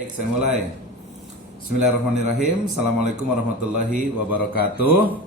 Baik, saya mulai. Bismillahirrahmanirrahim. Assalamualaikum warahmatullahi wabarakatuh.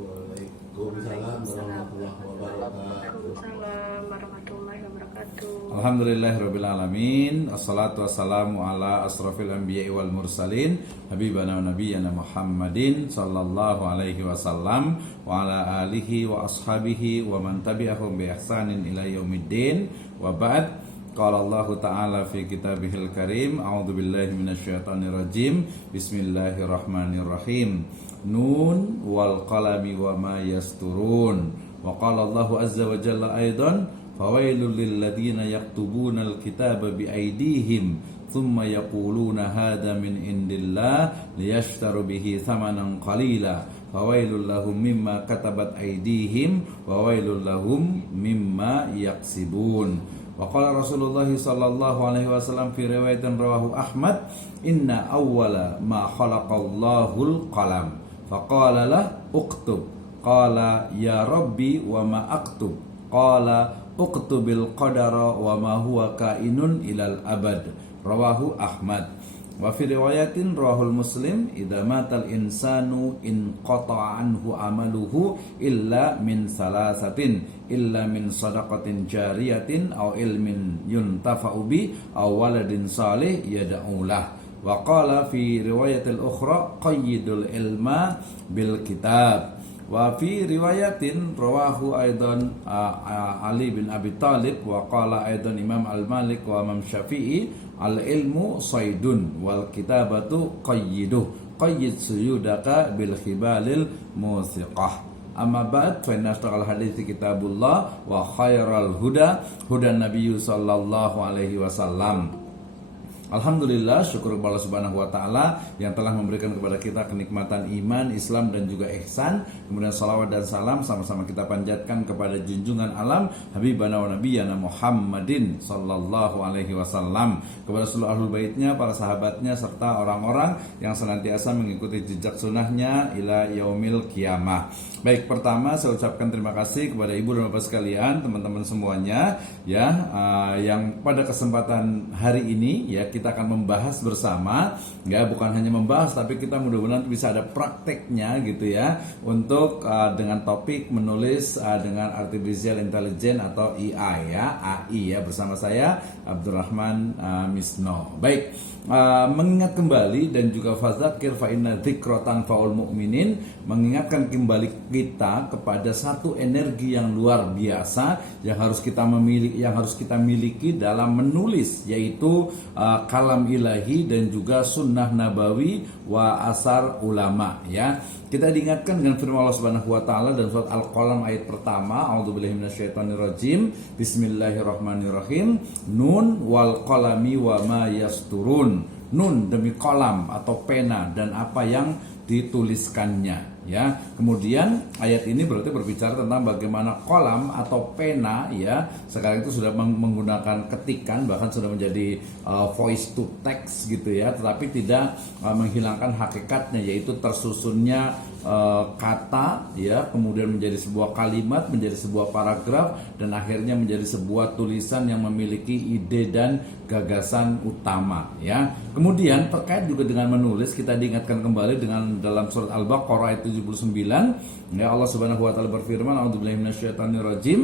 Waalaikumsalam warahmatullahi wabarakatuh. Waalaikumsalam warahmatullahi wabarakatuh. Alhamdulillahirabbil alamin. Assalatu wassalamu ala asrofil anbiya'i wal mursalin habibana wa nabiyyana Muhammadin sallallahu alaihi wasallam wa ala alihi wa ashabihi wa man tabi'ahum bi ihsanin ila yaumiddin. Wa ba'd. Qala Allah Ta'ala fi kitabihil karim. A'udzu billahi minasyaitonir rajim. Bismillahirrahmanirrahim. Nun wal qalami wa ma yasturun. Wa qala Allah azza wa jalla aidan fawailul lil ladzina yaktubunal kitaba bi aydihim thumma yaquluna hadza min indillah liyashtaru bihi thamanan qalila fawailul lahum mimma katabat aydihim wa wailul lahum mimma yaksibun. Wa qala Rasulullah sallallahu alaihi wasallam fi riwayatin rawahu Ahmad, inna awwala ma khalaqallahul qalam faqala lah uktub, qala ya rabbi wa ma aktub, qala uktubil qadara wa ma huwa kainun ilal abad, rawahu Ahmad. Wa fi riwayatin rawahul Muslim, idza matal insanu in qata'a anhu amaluhu illa min salasatin, illa min sadaqatin jariyatin aw ilmin yuntafa'u bi aw waladin salih yad'u lah. Wa qala fi riwayatil ukhra qayyidul ilma bil kitab. Wa fi riwayatin rawahu aidan Ali bin Abi Thalib wa qala aidan Imam Al-Malik wa Imam Syafi'i, al-ilmu saydun wal kitabatu qayyiduh, qayyid suyudaka bil khibalil musiqah. Amma ba'd, fa inna asdaqal hadithi kitabullah wa khairal huda hudan nabiyyu sallallahu alaihi wasallam. Alhamdulillah, syukur kepada Allah Subhanahu wa taala yang telah memberikan kepada kita kenikmatan iman, Islam dan juga ihsan. Kemudian salawat dan salam sama-sama kita panjatkan kepada junjungan alam habibana wa nabiyyana Muhammadin sallallahu alaihi wasallam, kepada seluruh ahlul baitnya, para sahabatnya serta orang-orang yang senantiasa mengikuti jejak sunnahnya ila yaumil qiyamah. Baik, pertama saya ucapkan terima kasih kepada ibu dan bapak sekalian, teman-teman semuanya ya, yang pada kesempatan hari ini ya kita akan membahas bersama ya, bukan hanya membahas tapi kita mudah-mudahan bisa ada prakteknya gitu ya, untuk dengan topik menulis dengan artificial intelligence atau AI ya, AI ya, bersama saya Abdurrahman Misno. Baik, mengingat kembali dan juga fadzakir fa inna dzikra tanfa'ul mu'minin, mengingatkan kembali kita kepada satu energi yang luar biasa yang harus kita miliki dalam menulis, yaitu kalam ilahi dan juga sunnah nabawi wa asar ulama ya. Kita diingatkan dengan firman Allah Subhanahu wa taala dan surat Al-Qalam ayat pertama, a'udzubillahi minasyaitonirrajim, bismillahirrahmanirrahim, nun wal qalami wa ma yasturun. Nun demi kolam atau pena dan apa yang dituliskannya ya. Kemudian ayat ini berarti berbicara tentang bagaimana kolam atau pena ya sekarang itu sudah menggunakan ketikan, bahkan sudah menjadi voice to text gitu ya, tetapi tidak menghilangkan hakikatnya, yaitu tersusunnya kata ya, kemudian menjadi sebuah kalimat, menjadi sebuah paragraf, dan akhirnya menjadi sebuah tulisan yang memiliki ide dan gagasan utama ya. Kemudian terkait juga dengan menulis, kita diingatkan kembali dengan dalam surat Al-Baqarah ayat 79 ya, Allah Subhanahu wa taala berfirman, a'udzubillahi minasyaitonirrajim,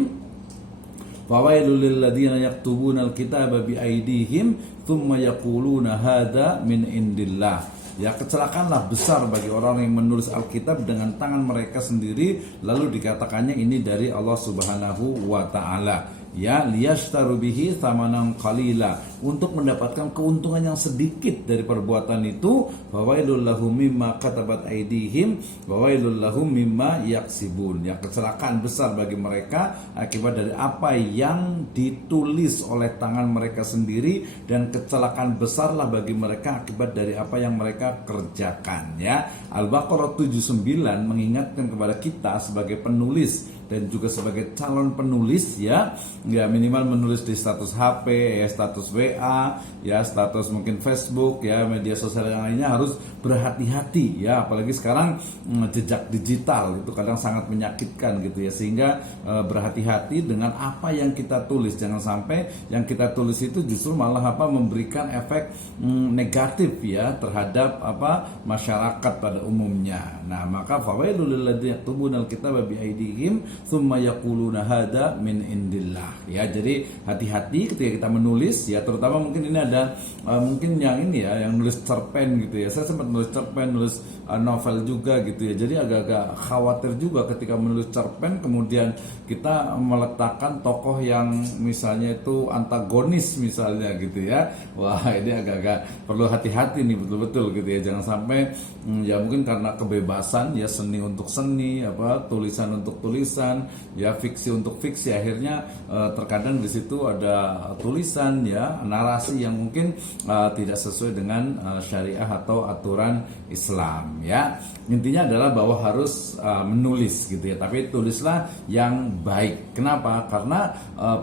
fawailul lil ladzina yaktubunal kitaba bi aydihim tsumma yaquluna hadza min indillah. Ya, kecelakanlah besar bagi orang yang menulis Alkitab dengan tangan mereka sendiri lalu dikatakannya ini dari Allah Subhanahu wa taala. Ya, liyashtaru bihi thamanan qalila, untuk mendapatkan keuntungan yang sedikit dari perbuatan itu. Fawailul lahum mimma katabat aydihim wa wailul lahum mimma yaksibun. Ya, kecelakaan besar bagi mereka akibat dari apa yang ditulis oleh tangan mereka sendiri, dan kecelakaan besarlah bagi mereka akibat dari apa yang mereka kerjakan ya. Al-Baqarah 79 mengingatkan kepada kita sebagai penulis dan juga sebagai calon penulis ya minimal menulis di status HP ya, status WA ya status mungkin Facebook, ya media sosial yang lainnya harus berhati-hati ya, apalagi sekarang jejak digital itu kadang sangat menyakitkan gitu ya, sehingga berhati-hati dengan apa yang kita tulis, jangan sampai yang kita tulis itu justru malah memberikan efek negatif ya terhadap masyarakat pada umumnya. Nah, maka fawailul lil ladzina yaktubuna alkitaba bi aydihim tsumma yaquluna hada min indillah ya. Jadi hati-hati ketika kita menulis ya, terutama mungkin ini ada mungkin yang ini ya, yang nulis cerpen gitu ya. Saya sempat nulis cerpen, nulis novel juga gitu ya. Jadi agak-agak khawatir juga ketika menulis cerpen kemudian kita meletakkan tokoh yang misalnya itu antagonis misalnya gitu ya. Wah, ini agak-agak perlu hati-hati nih betul-betul gitu ya. Jangan sampai ya mungkin karena kebebasan ya, seni untuk seni, tulisan untuk tulisan, ya fiksi untuk fiksi, akhirnya terkadang di situ ada tulisan ya, narasi yang mungkin tidak sesuai dengan syariah atau aturan Islam ya. Intinya adalah bahwa harus menulis gitu ya, tapi tulislah yang baik. Kenapa? Karena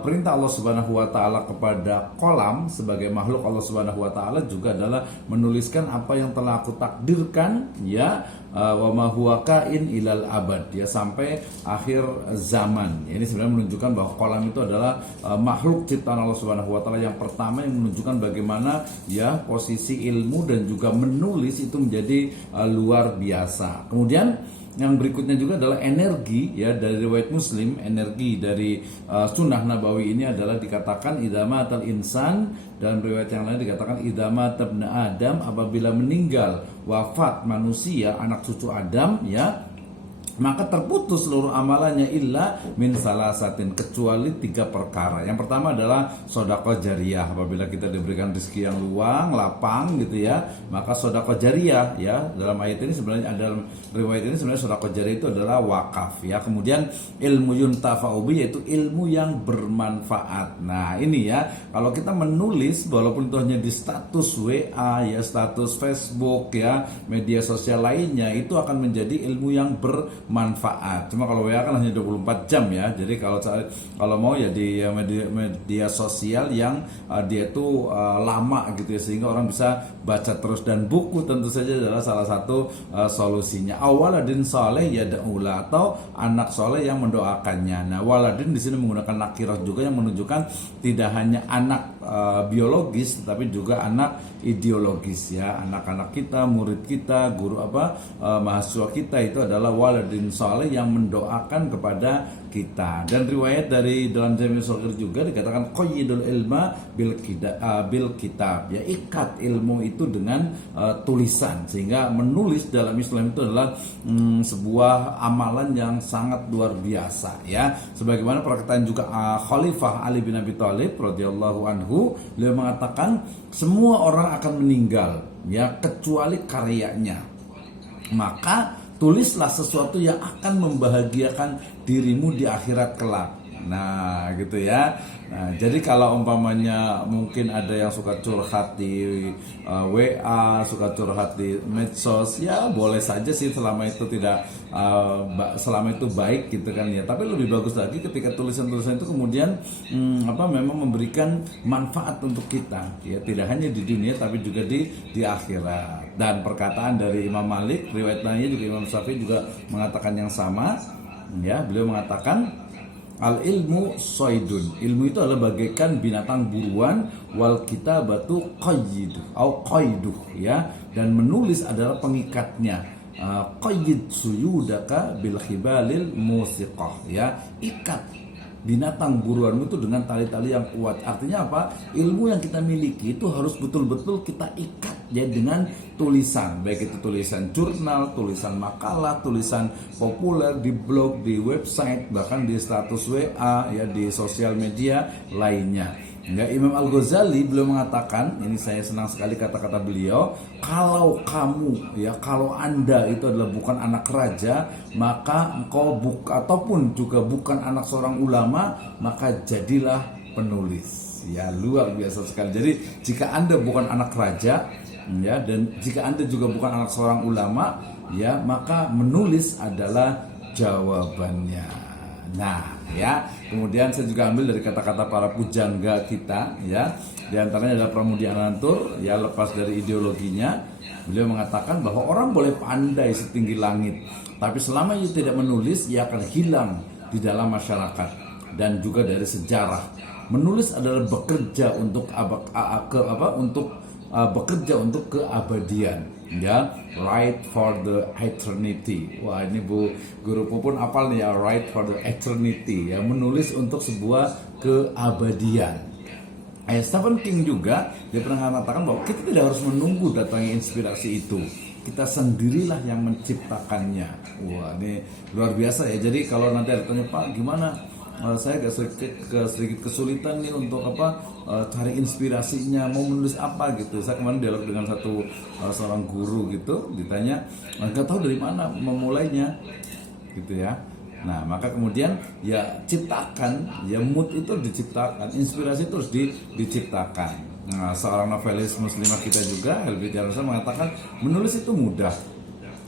perintah Allah Subhanahu wa taala kepada kolam sebagai makhluk Allah Subhanahu wa taala juga adalah menuliskan apa yang telah aku takdirkan ya, wa ma huwa kain ilal abad ya, sampai akhir zaman. Ini sebenarnya menunjukkan bahwa kolam itu adalah makhluk ciptaan Allah Subhanahu wa taala yang pertama, yang menunjukkan bagaimana ya posisi ilmu dan juga menulis itu menjadi luar biasa. Kemudian yang berikutnya juga adalah energi ya, dari riwayat Muslim, energi dari sunnah nabawi ini adalah dikatakan idza matal insan, dalam riwayat yang lain dikatakan idza mata ibnu Adam, apabila meninggal wafat manusia anak cucu Adam ya, maka terputus seluruh amalannya illa min salasatin, kecuali 3 perkara. Yang pertama adalah sedekah jariyah. Apabila kita diberikan rezeki yang luang, lapang gitu ya, maka sedekah jariyah ya, dalam ayat ini sebenarnya, dalam riwayat ini sebenarnya sedekah jariyah itu adalah wakaf ya. Kemudian ilmu yuntafa'u bi, yaitu ilmu yang bermanfaat. Nah, ini ya, kalau kita menulis walaupun itu hanya di status WA ya, status Facebook ya, media sosial lainnya, itu akan menjadi ilmu yang bermanfaat. Cuma kalau WA kan hanya 24 jam ya. Jadi kalau mau ya di media sosial yang dia itu lama gitu ya, sehingga orang bisa baca terus. Dan buku tentu saja adalah salah satu solusinya. Awaladin soleh yad'ula, atau anak soleh yang mendoakannya. Nah, waladin di sini menggunakan nakirah juga, yang menunjukkan tidak hanya anak biologis tetapi juga anak ideologis ya. Anak-anak kita, murid kita, guru mahasiswa kita itu adalah waladin saleh yang mendoakan kepada kita. Dan riwayat dari dalam Jami' Shaghir juga dikatakan qayyidul ilma bil kitab ya, ikat ilmu itu dengan tulisan, sehingga menulis dalam Islam itu adalah sebuah amalan yang sangat luar biasa ya. Sebagaimana perkataan juga Khalifah Ali bin Abi Thalib radhiyallahu anhu, beliau mengatakan semua orang akan meninggal ya kecuali karyanya, maka tulislah sesuatu yang akan membahagiakan dirimu di akhirat kelak. Nah gitu ya. Nah, jadi kalau umpamanya mungkin ada yang suka curhat di WA, suka curhat di medsos, ya boleh saja sih selama itu tidak selama itu baik gitu kan ya. Tapi lebih bagus lagi ketika tulisan-tulisan itu kemudian memang memberikan manfaat untuk kita ya, tidak hanya di dunia tapi juga di akhirat. Dan perkataan dari Imam Malik, riwayat lainnya juga Imam Syafi'i juga mengatakan yang sama ya. Beliau mengatakan al ilmu soidun, ilmu itu adalah bagaikan binatang buruan, wal kitabatu qayyidu atau qayduh ya, dan menulis adalah pengikatnya. Qayyid suyudaka bil khibalil musiqah ya, ikat binatang buruanmu itu dengan tali-tali yang kuat. Artinya apa? Ilmu yang kita miliki itu harus betul-betul kita ikat ya dengan tulisan, baik itu tulisan jurnal, tulisan makalah, tulisan populer di blog, di website, bahkan di status WA ya, di sosial media lainnya. Ya, Imam Al-Ghazali beliau mengatakan, ini saya senang sekali kata-kata beliau, kalau Anda itu adalah bukan anak raja, maka engkau ataupun juga bukan anak seorang ulama, maka jadilah penulis. Ya, luar biasa sekali. Jadi jika Anda bukan anak raja ya, dan jika Anda juga bukan anak seorang ulama ya, maka menulis adalah jawabannya. Nah, ya. Kemudian saya juga ambil dari kata-kata para pujangga kita, ya. Di antaranya adalah Pramudia Anantur, ya, lepas dari ideologinya, beliau mengatakan bahwa orang boleh pandai setinggi langit, tapi selama ia tidak menulis, ia akan hilang di dalam masyarakat dan juga dari sejarah. Menulis adalah bekerja untuk bekerja untuk keabadian, ya, right for the eternity. Wah, ini Bu Guru Pupun apal nih ya, right for the eternity, ya, menulis untuk sebuah keabadian. Stephen King juga dia pernah mengatakan bahwa kita tidak harus menunggu datangnya inspirasi itu, kita sendirilah yang menciptakannya. Wah, ini luar biasa ya. Jadi kalau nanti ada tanya, Pak, gimana? Saya sedikit kesulitan nih untuk cari inspirasinya, mau menulis apa gitu. Saya kemarin dialog dengan seorang guru gitu, ditanya nggak tahu dari mana memulainya gitu ya. Nah, maka kemudian ya ciptakan, ya, mood itu diciptakan, inspirasi itu harus diciptakan. Nah, seorang novelis muslimah kita juga, Helvi Tiarosa, mengatakan menulis itu mudah,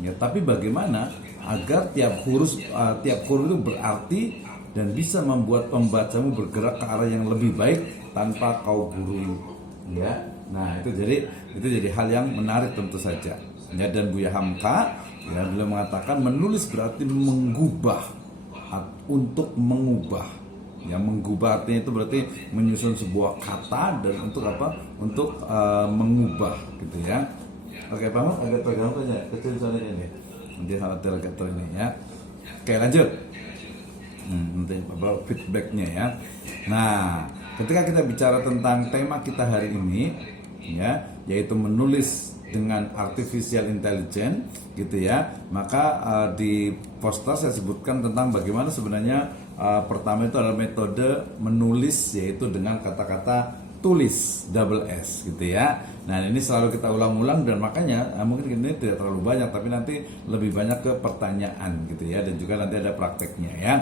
ya, tapi bagaimana agar tiap huruf itu berarti dan bisa membuat pembacamu bergerak ke arah yang lebih baik tanpa kau gurui, ya. Nah, itu jadi hal yang menarik tentu saja, ya. Dan Buya Hamka, ya, beliau mengatakan menulis berarti untuk mengubah, ya, mengubah artinya itu berarti menyusun sebuah kata dan untuk untuk mengubah gitu ya. Oke, Pak Mat, agak terganggu saja kecil soalnya ini, nanti khawatir agak ini ya. Oke, lanjut. Nanti feedbacknya ya. Nah, ketika kita bicara tentang tema kita hari ini, ya, yaitu menulis dengan artificial intelligence gitu ya, maka di poster saya sebutkan tentang bagaimana sebenarnya pertama itu adalah metode menulis, yaitu dengan kata-kata tulis double S gitu ya. Nah, ini selalu kita ulang-ulang dan makanya mungkin ini tidak terlalu banyak, tapi nanti lebih banyak ke pertanyaan gitu ya, dan juga nanti ada prakteknya ya.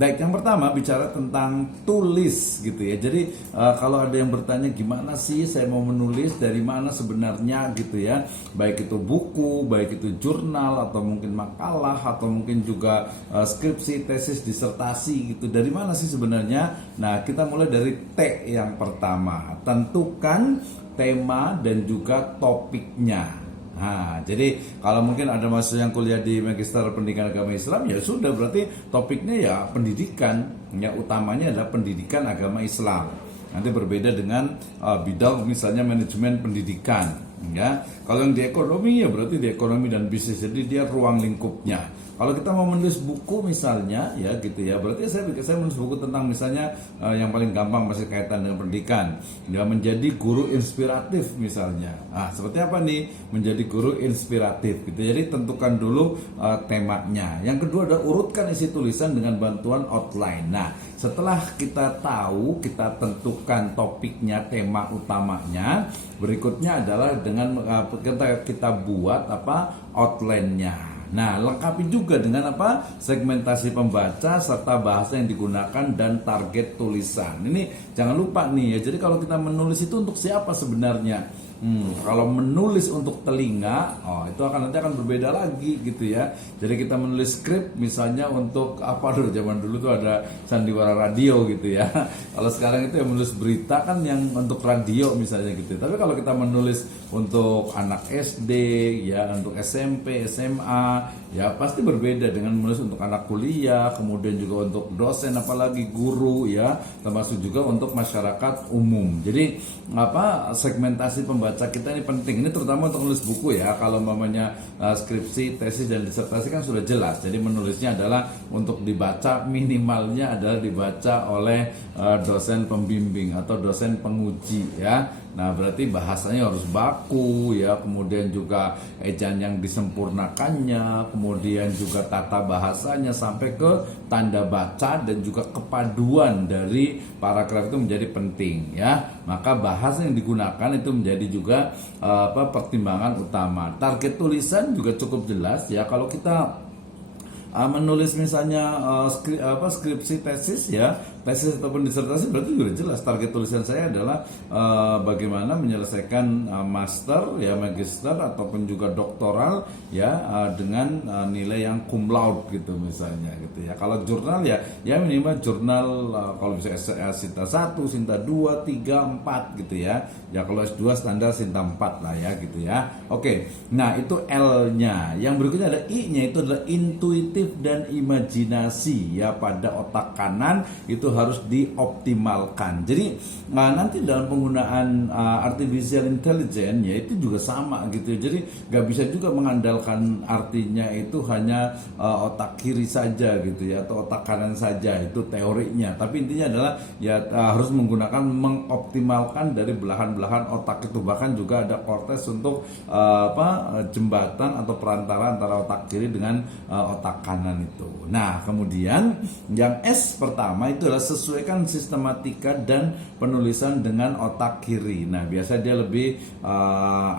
Baik, yang pertama bicara tentang tulis gitu ya. Jadi kalau ada yang bertanya gimana sih saya mau menulis, dari mana sebenarnya gitu ya, baik itu buku, baik itu jurnal, atau mungkin makalah, atau mungkin juga skripsi, tesis, disertasi gitu, dari mana sih sebenarnya? Nah, kita mulai dari T yang pertama, tentukan tema dan juga topiknya. Nah, jadi kalau mungkin ada mahasiswa yang kuliah di Magister Pendidikan Agama Islam, ya sudah, berarti topiknya ya pendidikan, ya, utamanya adalah pendidikan agama Islam. Nanti berbeda dengan bidang misalnya manajemen pendidikan, ya. Kalau yang di ekonomi, ya berarti di ekonomi dan bisnis, jadi dia ruang lingkupnya. Kalau kita mau menulis buku misalnya, ya gitu ya, berarti saya menulis buku tentang misalnya yang paling gampang masih kaitan dengan pendidikan, ya, menjadi guru inspiratif misalnya. Ah, seperti apa nih menjadi guru inspiratif gitu. Jadi tentukan dulu temanya. Yang kedua adalah urutkan isi tulisan dengan bantuan outline. Nah, setelah kita tahu, kita tentukan topiknya, tema utamanya, berikutnya adalah dengan kita buat outline-nya. Nah, lengkapi juga dengan segmentasi pembaca serta bahasa yang digunakan dan target tulisan. Ini jangan lupa nih ya. Jadi kalau kita menulis itu untuk siapa sebenarnya? Kalau menulis untuk telinga, itu nanti akan berbeda lagi gitu ya. Jadi kita menulis skrip misalnya untuk zaman dulu tuh ada sandiwara radio gitu ya. Kalau sekarang itu yang menulis berita kan yang untuk radio misalnya gitu. Tapi kalau kita menulis untuk anak SD, ya, untuk SMP, SMA, ya pasti berbeda dengan menulis untuk anak kuliah, kemudian juga untuk dosen, apalagi guru, ya, termasuk juga untuk masyarakat umum. Jadi segmentasi pembaca kita ini penting. Ini terutama untuk menulis buku ya. Kalau mamanya skripsi, tesis dan disertasi kan sudah jelas. Jadi menulisnya adalah untuk dibaca, minimalnya adalah dibaca oleh dosen pembimbing atau dosen penguji ya. Nah, berarti bahasanya harus baku ya, kemudian juga ejaan yang disempurnakannya, kemudian juga tata bahasanya sampai ke tanda baca dan juga kepaduan dari paragraf itu menjadi penting ya. Maka bahasa yang digunakan itu menjadi juga pertimbangan utama. Target tulisan juga cukup jelas ya. Kalau kita menulis misalnya skripsi tesis ya, tesis ataupun disertasi berarti sudah jelas target tulisan saya adalah bagaimana menyelesaikan master ya, magister ataupun juga doktoral ya dengan nilai yang cum laude gitu misalnya gitu ya. Kalau jurnal ya minimal jurnal kalau bisa Sinta 1, Sinta 2, 3, 4 gitu ya. Ya kalau S2 standar Sinta 4 lah ya gitu ya. Oke. Nah, itu L-nya. Yang berikutnya ada I-nya, itu adalah intuitif dan imajinasi ya, pada otak kanan itu harus dioptimalkan. Jadi nanti dalam penggunaan artificial intelligence ya itu juga sama gitu. Jadi nggak bisa juga mengandalkan artinya itu hanya otak kiri saja gitu ya, atau otak kanan saja, itu teorinya. Tapi intinya adalah ya harus menggunakan mengoptimalkan dari belahan-belahan otak itu. Bahkan juga ada kortes untuk jembatan atau perantara antara otak kiri dengan otak kanan itu. Nah, kemudian yang S pertama itu adalah sesuaikan sistematika dan penulisan dengan otak kiri. Nah, biasa dia lebih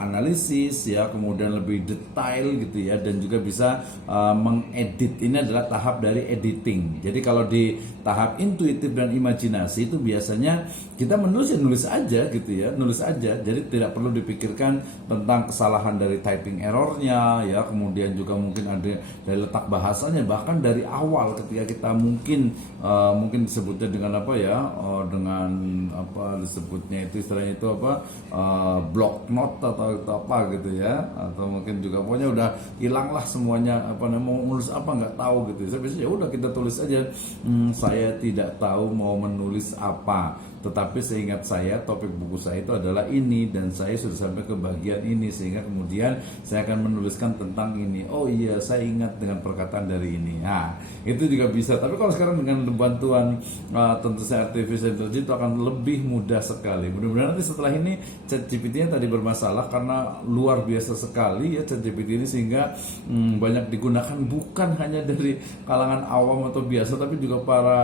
analisis ya, kemudian lebih detail gitu ya, dan juga bisa mengedit. Ini adalah tahap dari editing. Jadi kalau di tahap intuitif dan imajinasi itu biasanya kita menulis ya nulis aja gitu ya, nulis aja. Jadi tidak perlu dipikirkan tentang kesalahan dari typing errornya ya, kemudian juga mungkin ada dari letak bahasanya, bahkan dari awal ketika kita mungkin disebutnya dengan apa ya, dengan apa disebutnya itu istilahnya itu apa, block note atau itu apa gitu ya, atau mungkin juga pokoknya udah hilang lah semuanya, apa namanya, mau menulis apa nggak tahu gitu. Saya biasanya ya udah kita tulis aja, saya tidak tahu mau menulis apa, tetapi seingat saya topik buku saya itu adalah ini dan saya sudah sampai ke bagian ini, sehingga kemudian saya akan menuliskan tentang ini. Oh iya, saya ingat dengan perkataan dari ini. Nah, itu juga bisa. Tapi kalau sekarang dengan bantuan tentu saja artificial intelligence itu akan lebih mudah sekali. Mudah-mudahan nanti setelah ini ChatGPT-nya tadi bermasalah karena luar biasa sekali ya ChatGPT ini, sehingga banyak digunakan bukan hanya dari kalangan awam atau biasa, tapi juga para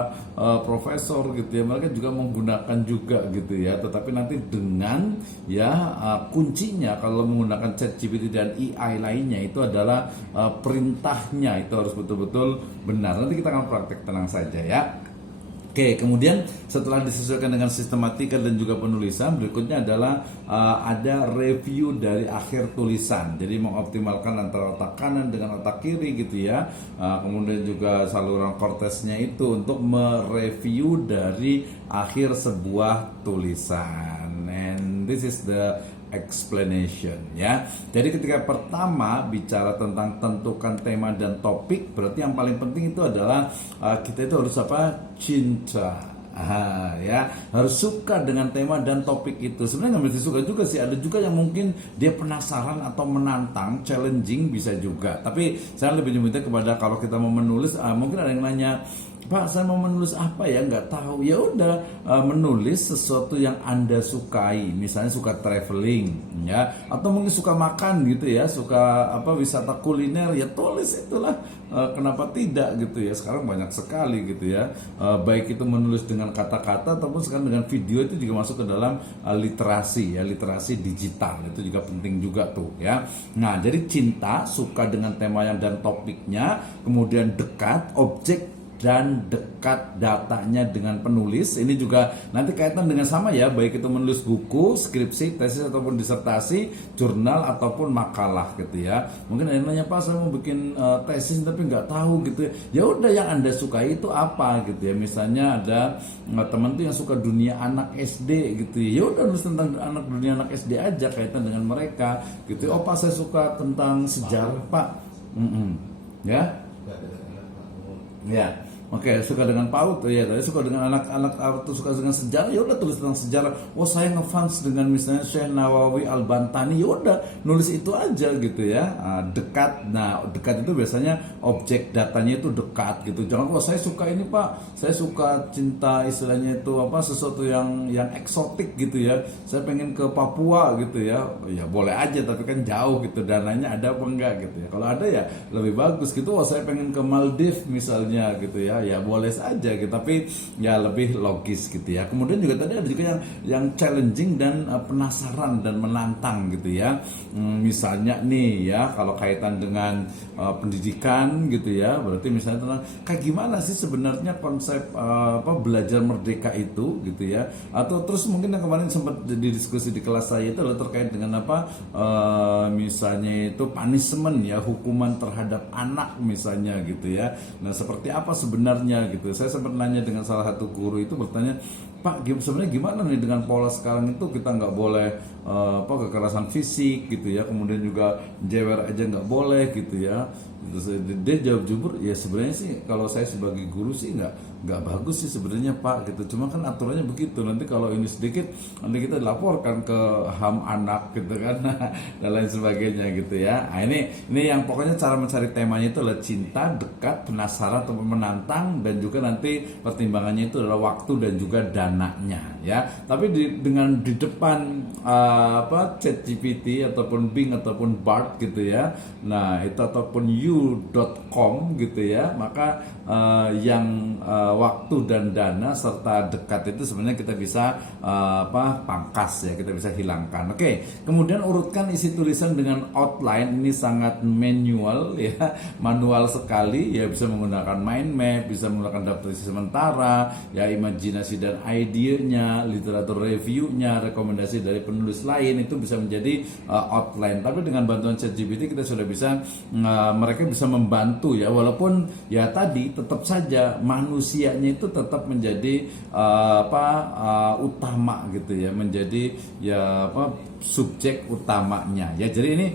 profesor gitu ya. Mereka juga menggunakan juga gitu ya, tetapi nanti dengan ya kuncinya kalau menggunakan ChatGPT dan AI lainnya itu adalah perintahnya itu harus betul-betul benar. Nanti kita akan praktek, tenang saja ya. Oke, kemudian setelah disesuaikan dengan sistematika dan juga penulisan, berikutnya adalah ada review dari akhir tulisan. Jadi mengoptimalkan antara otak kanan dengan otak kiri gitu ya. Kemudian juga saluran kortesnya itu untuk mereview dari akhir sebuah tulisan. And this is the explanation ya. Jadi ketika pertama bicara tentang tentukan tema dan topik, berarti yang paling penting itu adalah kita itu harus apa? Cinta. Ya, harus suka dengan tema dan topik itu. Sebenarnya nggak mesti suka juga sih, ada juga yang mungkin dia penasaran atau menantang, challenging bisa juga. Tapi saya lebih menyebutnya kepada kalau kita mau menulis, mungkin ada yang nanya, Pak, saya mau menulis apa ya, nggak tahu. Ya udah, menulis sesuatu yang Anda sukai. Misalnya suka traveling ya, atau mungkin suka makan gitu ya, suka apa wisata kuliner, ya tulis itulah. Kenapa tidak gitu ya, sekarang banyak sekali gitu ya, baik itu menulis dengan kata-kata ataupun sekarang dengan video, itu juga masuk ke dalam literasi ya, literasi digital itu juga penting juga tuh ya. Nah, jadi cinta, suka dengan tema yang dan topiknya, kemudian dekat, objek dan dekat datanya dengan penulis. Ini juga nanti kaitan dengan sama ya, baik itu menulis buku, skripsi, tesis ataupun disertasi, jurnal ataupun makalah gitu ya. Mungkin ada yang nanya, Pak, saya mau bikin tesis tapi nggak tahu gitu ya. Ya udah, yang Anda sukai itu apa gitu ya. Misalnya ada teman tuh yang suka dunia anak SD gitu ya. Ya udah, nulis tentang dunia anak SD aja, kaitan dengan mereka gitu. Oh Pak, saya suka tentang sejarah Pak. Ya. Ya. Oke, suka dengan PAUD ya, tadi suka dengan anak-anak atau suka dengan sejarah, ya udah tulis tentang sejarah. Oh, saya ngefans dengan misalnya Syekh Nawawi Al-Bantani, ya udah nulis itu aja gitu ya. Dekat. Nah, dekat itu biasanya objek datanya itu dekat gitu. Jangan, oh saya suka ini Pak, saya suka cinta istilahnya itu apa, sesuatu yang eksotik gitu ya. Saya pengen ke Papua gitu ya. Ya boleh aja, tapi kan jauh gitu, dananya ada apa enggak gitu ya. Kalau ada ya lebih bagus gitu. Oh, saya pengen ke Maldives misalnya gitu ya. ya boleh saja gitu, tapi ya lebih logis gitu ya. Kemudian juga tadi ada juga yang challenging dan penasaran dan menantang gitu ya. Misalnya nih ya, kalau kaitan dengan pendidikan gitu ya, berarti misalnya tentang kayak gimana sih sebenarnya konsep belajar merdeka itu gitu ya. Atau terus mungkin yang kemarin sempat didiskusi di kelas saya itu adalah terkait dengan misalnya itu punishment ya, hukuman terhadap anak misalnya gitu ya. Nah seperti apa sebenarnya gitu. Saya sempat nanya dengan salah satu guru itu, bertanya, Pak, sebenarnya gimana nih dengan pola sekarang itu, kita nggak boleh kekerasan fisik gitu ya, kemudian juga jewer aja nggak boleh gitu ya. Terus dia jawab jujur, ya sebenarnya sih kalau saya sebagai guru sih nggak bagus sih sebenarnya Pak gitu. Cuma kan aturannya begitu, nanti kalau ini sedikit nanti kita dilaporkan ke HAM anak gitu kan dan lain sebagainya gitu ya. Nah, ini yang pokoknya cara mencari temanya itu adalah cinta, dekat, penasaran atau menantang, dan juga nanti pertimbangannya itu adalah waktu dan juga dananya ya. Tapi dengan di depan ChatGPT ataupun Bing ataupun Bard gitu ya. Nah, itu ataupun you.com gitu ya, maka yang waktu dan dana serta dekat itu sebenarnya kita bisa pangkas ya, kita bisa hilangkan. Oke, kemudian urutkan isi tulisan dengan outline. Ini sangat manual ya, manual sekali ya, bisa menggunakan mind map, bisa menggunakan daftar isi sementara ya, imajinasi dan idenya, literatur reviewnya, rekomendasi dari penulis lain, itu bisa menjadi outline. Tapi dengan bantuan ChatGPT kita sudah bisa, mereka bisa membantu ya, walaupun ya tadi tetap saja manusianya itu tetap menjadi utama gitu ya, menjadi ya subjek utamanya ya. Jadi ini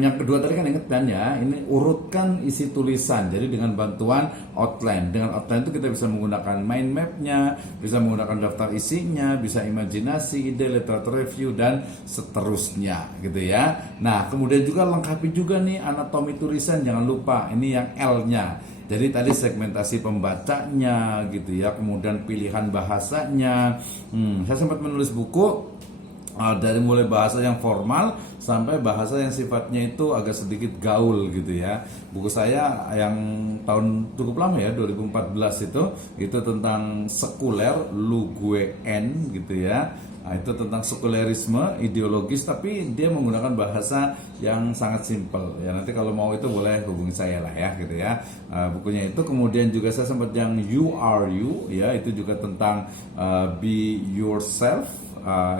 yang kedua tadi kan ingat kan ya, ini urutkan isi tulisan. Jadi dengan bantuan outline, dengan outline itu kita bisa menggunakan mind mapnya, bisa menggunakan daftar isinya, bisa imajinasi, ide, literatur review dan seterusnya gitu ya. Nah kemudian juga lengkapi juga nih anatomi tulisan, jangan lupa ini yang L-nya. Jadi tadi segmentasi pembacanya gitu ya, kemudian pilihan bahasanya. Saya sempat menulis buku dari mulai bahasa yang formal sampai bahasa yang sifatnya itu agak sedikit gaul gitu ya. Buku saya yang tahun cukup lama ya, 2014 itu tentang sekuler, lu gue n gitu ya. Nah, itu tentang sekulerisme ideologis, tapi dia menggunakan bahasa yang sangat simpel ya. Nanti kalau mau itu boleh hubungi saya lah ya gitu ya. Bukunya itu. Kemudian juga saya sempat yang You Are You ya, itu juga tentang be yourself,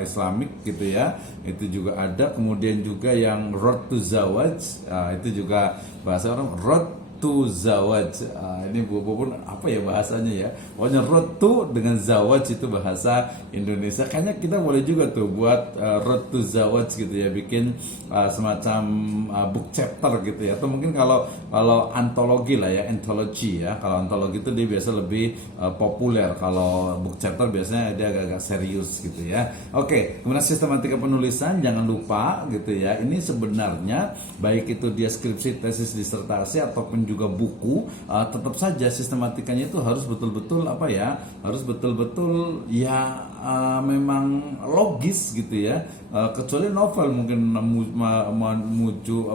Islamic gitu ya, itu juga ada. Kemudian juga yang Road to Zawaj, itu juga bahasa orang Road to Zawaj. Ini pun apa ya bahasanya ya, pokoknya Road to dengan Zawaj itu bahasa Indonesia. Kayaknya kita boleh juga tuh buat Road to Zawaj gitu ya, bikin semacam book chapter gitu ya. Atau mungkin kalau antologi lah ya, anthology ya. Kalau antologi itu dia biasa lebih populer. Kalau book chapter biasanya dia agak-agak serius gitu ya. Oke, kemudian sistematika penulisan jangan lupa gitu ya. Ini sebenarnya baik itu dia skripsi, tesis, disertasi ataupun juga buku, tetap saja sistematikanya itu harus betul-betul harus betul-betul ya memang logis gitu ya. Kecuali novel mungkin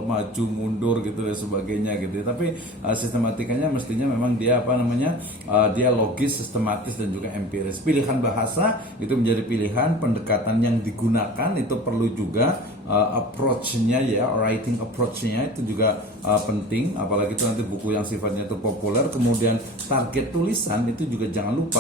maju mundur gitu dan sebagainya gitu ya. Tapi sistematikanya mestinya memang dia dia logis, sistematis dan juga empiris. Pilihan bahasa itu menjadi pilihan, pendekatan yang digunakan itu perlu juga, approach-nya ya, writing approach-nya itu juga penting, apalagi itu nanti buku yang sifatnya itu populer. Kemudian target tulisan itu juga jangan lupa